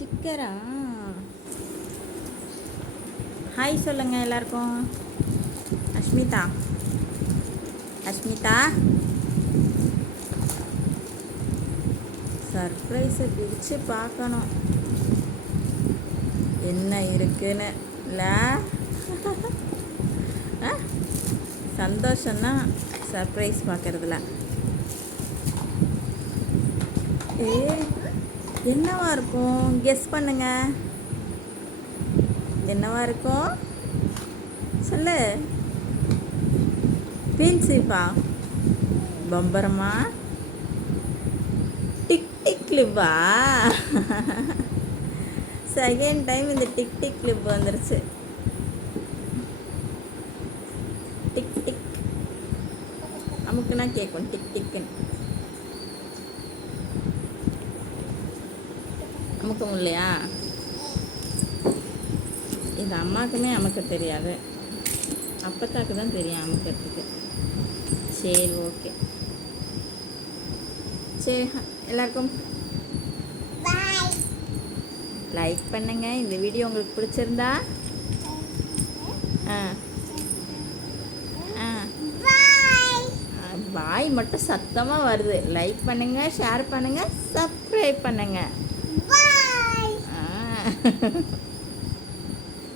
ஸ்டிக்கரா? Hi சொல்லுங்க எல்லாருக்கும். அஷ்மிதா அஷ்மிதா சர்ப்ரைஸை பிரித்து பார்க்கணும் என்ன இருக்குன்னு இல்லை. சந்தோஷம்தான் சர்ப்ரைஸ் பார்க்குறதுல. என்னவா இருக்கும்? கெஸ் பண்ணுங்க. என்னவா இருக்கும் சொல்லு. பீன்ஸிப்பா, பம்பரமா, டிக் டிக் கிளிப்பா. செகண்ட் டைம் இந்த டிக் டிக் கிளிப் வந்துருச்சு. டிக் டிக் அமுக்குனா கேட்கும் டிக் டிக்குன்னு. அமுக்க முடியலையா? இது அம்மாவுக்குமே அமுக்க தெரியாது, அப்பத்தாக்கு தான் தெரியும் அமுக்கிறதுக்கு. சரி ஓகே, சரி எல்லாருக்கும் லைக் பண்ணுங்க. இந்த வீடியோ உங்களுக்கு பிடிச்சிருந்தா பாய் மட்டும் சத்தமாக வருது. லைக் பண்ணுங்க, ஷேர் பண்ணுங்க, சப்ஸ்கிரைப் பண்ணுங்க.